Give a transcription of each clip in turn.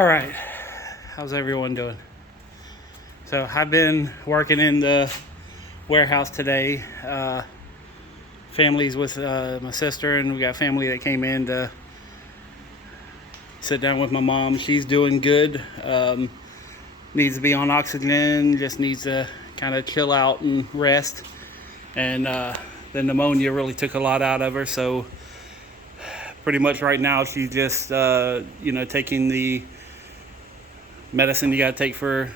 All right, how's everyone doing? So I've been working in the warehouse today. Families with my sister, and we got family that came in to sit down with my mom. She's doing good. Needs to be on oxygen. Just needs to kind of chill out and rest. And the pneumonia really took a lot out of her. So pretty much right now she's just taking the medicine you got to take for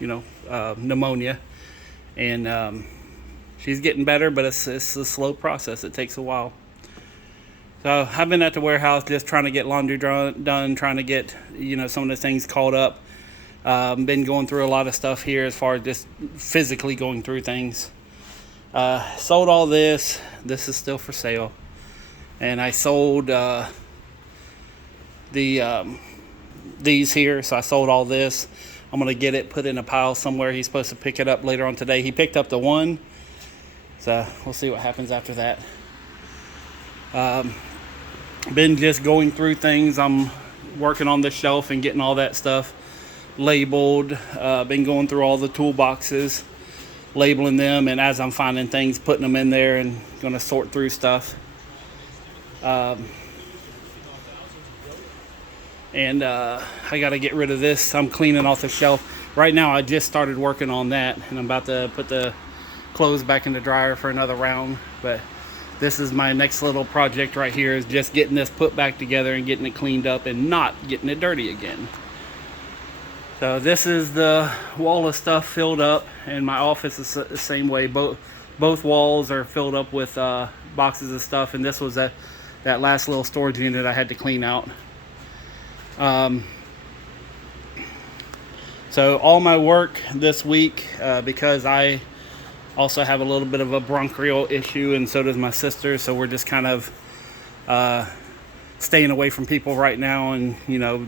pneumonia, and she's getting better, but it's a slow process. It takes a while. So I've been at the warehouse just trying to get laundry done, trying to get some of the things caught up. Been going through a lot of stuff here as far as just physically going through things. Sold all this. This is still for sale. And I sold these here, so I sold all this. I'm going to get it put in a pile somewhere. He's supposed to pick it up later on today. He picked up the one, so we'll see what happens after that. Been just going through things. I'm working on the shelf and getting all that stuff labeled. Been going through all the toolboxes, labeling them, and as I'm finding things, putting them in there and going to sort through stuff. And I got to get rid of this. I'm cleaning off the shelf. Right now, I just started working on that, and I'm about to put the clothes back in the dryer for another round. But this is my next little project right here, is just getting this put back together and getting it cleaned up and not getting it dirty again. So this is the wall of stuff filled up, and my office is the same way. Both walls are filled up with boxes of stuff, and this was that last little storage unit I had to clean out. So all my work this week, because I also have a little bit of a bronchial issue, and so does my sister, so we're just kind of staying away from people right now, and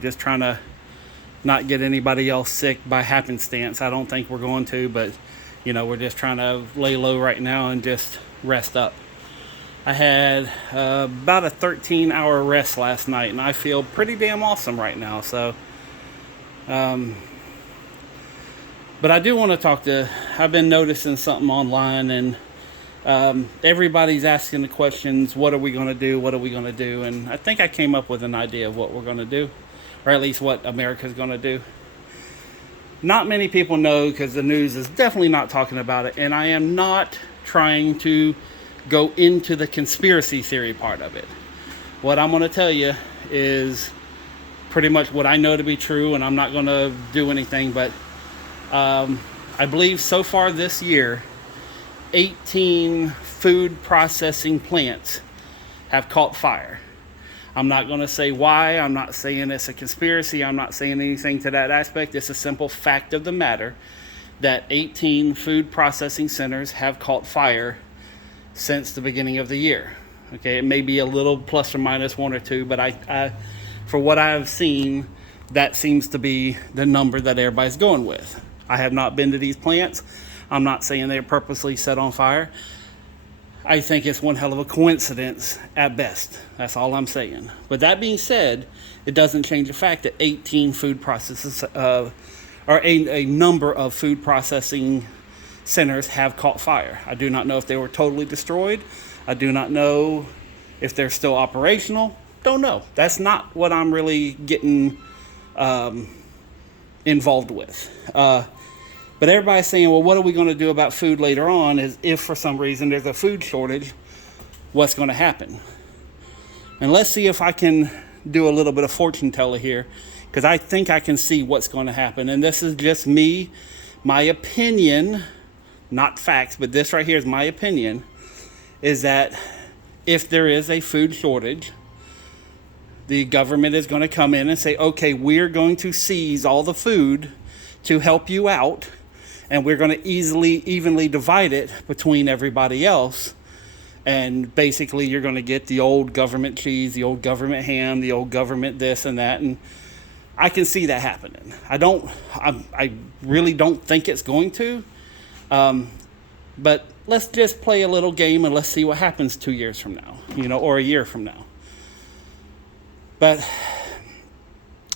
just trying to not get anybody else sick by happenstance. I don't think we're going to, but we're just trying to lay low right now and just rest up. I had about a 13-hour rest last night, and I feel pretty damn awesome right now. So, but I do want to talk to. I've been noticing something online, and everybody's asking the questions: what are we going to do? What are we going to do? And I think I came up with an idea of what we're going to do, or at least what America's going to do. Not many people know, because the news is definitely not talking about it, and I am not trying to go into the conspiracy theory part of it. What I'm going to tell you is pretty much what I know to be true, and I'm not going to do anything, but I believe so far this year 18 food processing plants have caught fire. I'm not going to say why. I'm not saying it's a conspiracy. I'm not saying anything to that aspect. It's a simple fact of the matter that 18 food processing centers have caught fire since the beginning of the year. Okay, it may be a little plus or minus one or two, but I for what I've seen, that seems to be the number that everybody's going with. I have not been to these plants. I'm not saying they're purposely set on fire. I think it's one hell of a coincidence at best. That's all I'm saying. But that being said, it doesn't change the fact that 18 food processes, or a number of food processing centers have caught fire. I do not know if they were totally destroyed. I do not know if they're still operational. Don't know. That's not what I'm really getting involved with. But everybody's saying, well, what are we going to do about food later on? Is if for some reason there's a food shortage, what's going to happen? And let's see if I can do a little bit of fortune teller here, because I think I can see what's going to happen. And this is just me, my opinion, not facts, but this right here is my opinion, is that if there is a food shortage, the government is going to come in and say, okay, we're going to seize all the food to help you out, and we're going to evenly divide it between everybody else. And basically you're going to get the old government cheese, the old government ham, the old government this and that. And I can see that happening. I really don't think it's going to. But let's just play a little game and let's see what happens 2 years from now, or a year from now. But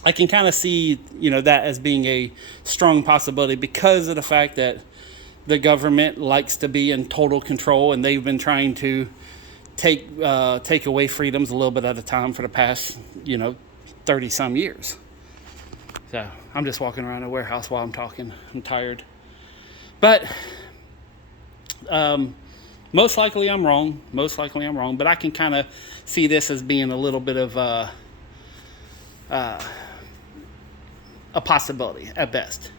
I can kind of see, that as being a strong possibility because of the fact that the government likes to be in total control, and they've been trying to take away freedoms a little bit at a time for the past, 30 some years. So I'm just walking around a warehouse while I'm talking. I'm tired. But most likely I'm wrong. But I can kind of see this as being a little bit of a possibility at best.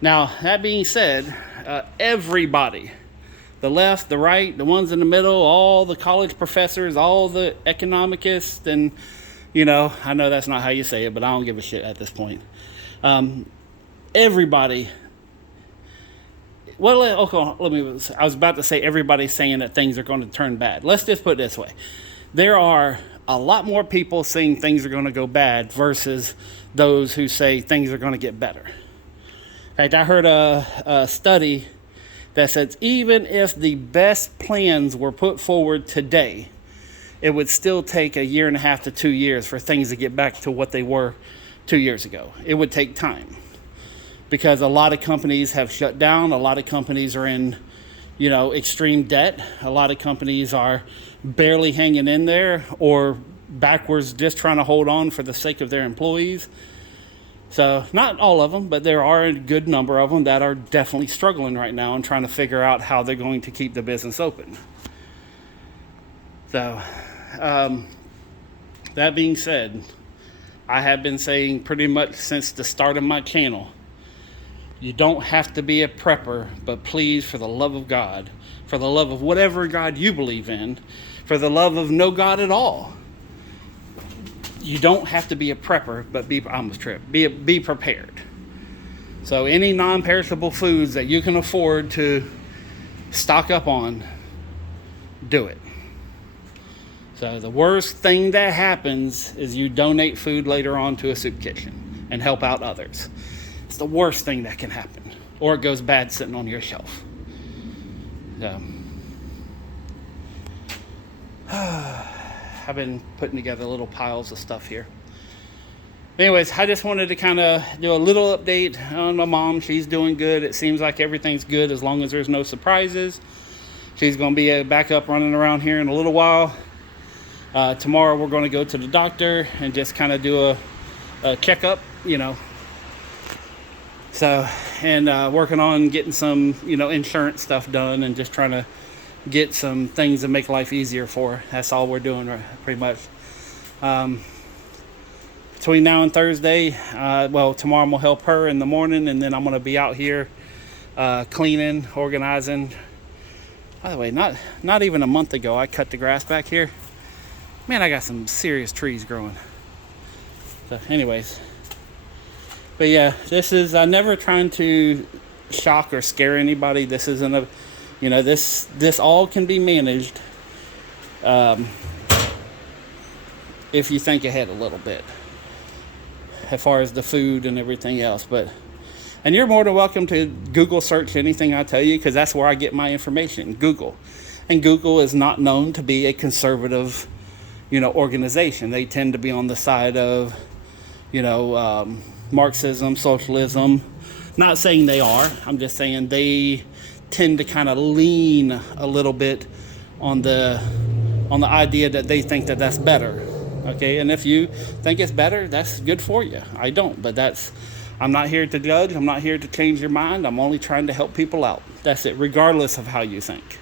Now, that being said, everybody, the left, the right, the ones in the middle, all the college professors, all the economicists, and, I know that's not how you say it, but I don't give a shit at this point. Everybody, I was about to say everybody's saying that things are going to turn bad. Let's just put it this way. There are a lot more people saying things are going to go bad versus those who say things are going to get better. In fact, I heard a study that says even if the best plans were put forward today, it would still take 1.5 to 2 years for things to get back to what they were 2 years ago. It would take time because a lot of companies have shut down. A lot of companies are in, extreme debt. A lot of companies are barely hanging in there or backwards just trying to hold on for the sake of their employees. So not all of them, but there are a good number of them that are definitely struggling right now and trying to figure out how they're going to keep the business open. So that being said, I have been saying pretty much since the start of my channel, you don't have to be a prepper, but please, for the love of God, for the love of whatever God you believe in, for the love of no God at all, you don't have to be a prepper, but be prepared. So any non-perishable foods that you can afford to stock up on, do it. So the worst thing that happens is you donate food later on to a soup kitchen and help out others. It's the worst thing that can happen. Or it goes bad sitting on your shelf. So I've been putting together little piles of stuff here. Anyways, I just wanted to kind of do a little update on my mom. She's doing good. It seems like everything's good as long as there's no surprises. She's going to be back up running around here in a little while. Tomorrow we're going to go to the doctor and just kind of do a checkup, So, and working on getting some, insurance stuff done and just trying to get some things to make life easier for her. That's all we're doing pretty much. Between now and Thursday, tomorrow I'm going to help her in the morning, and then I'm going to be out here cleaning, organizing. By the way, not even a month ago, I cut the grass back here. Man, I got some serious trees growing. So anyways. But yeah, I'm never trying to shock or scare anybody. This isn't this all can be managed if you think ahead a little bit as far as the food and everything else. And you're more than welcome to Google search anything I tell you, because that's where I get my information, Google. And Google is not known to be a conservative, organization. They tend to be on the side of, Marxism, socialism. Not saying they are. I'm just saying they tend to kind of lean a little bit on the idea that they think that that's better. Okay, and if you think it's better, that's good for you. I don't, but I'm not here to judge. I'm not here to change your mind. I'm only trying to help people out. That's it, regardless of how you think.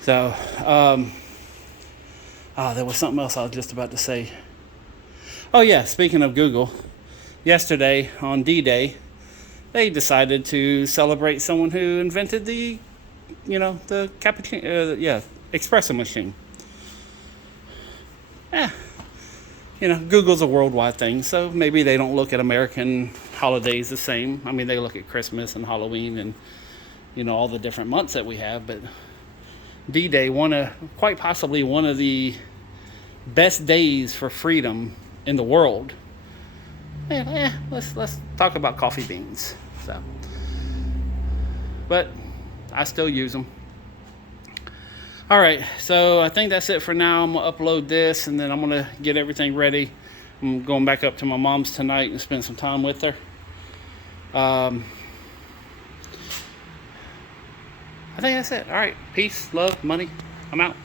So, there was something else I was just about to say. Oh yeah, speaking of Google, yesterday on D-Day, they decided to celebrate someone who invented the cappuccino, espresso machine. Google's a worldwide thing, so maybe they don't look at American holidays the same. I mean, they look at Christmas and Halloween and, all the different months that we have, but D-Day, quite possibly one of the best days for freedom in the world. Let's talk about coffee beans. So, but I still use them. All right, so I think that's it for now. I'm gonna upload this, and then I'm gonna get everything ready. I'm I'm going back up to my mom's tonight and spend some time with her. I think that's it. All right. Peace, love, money. I'm out.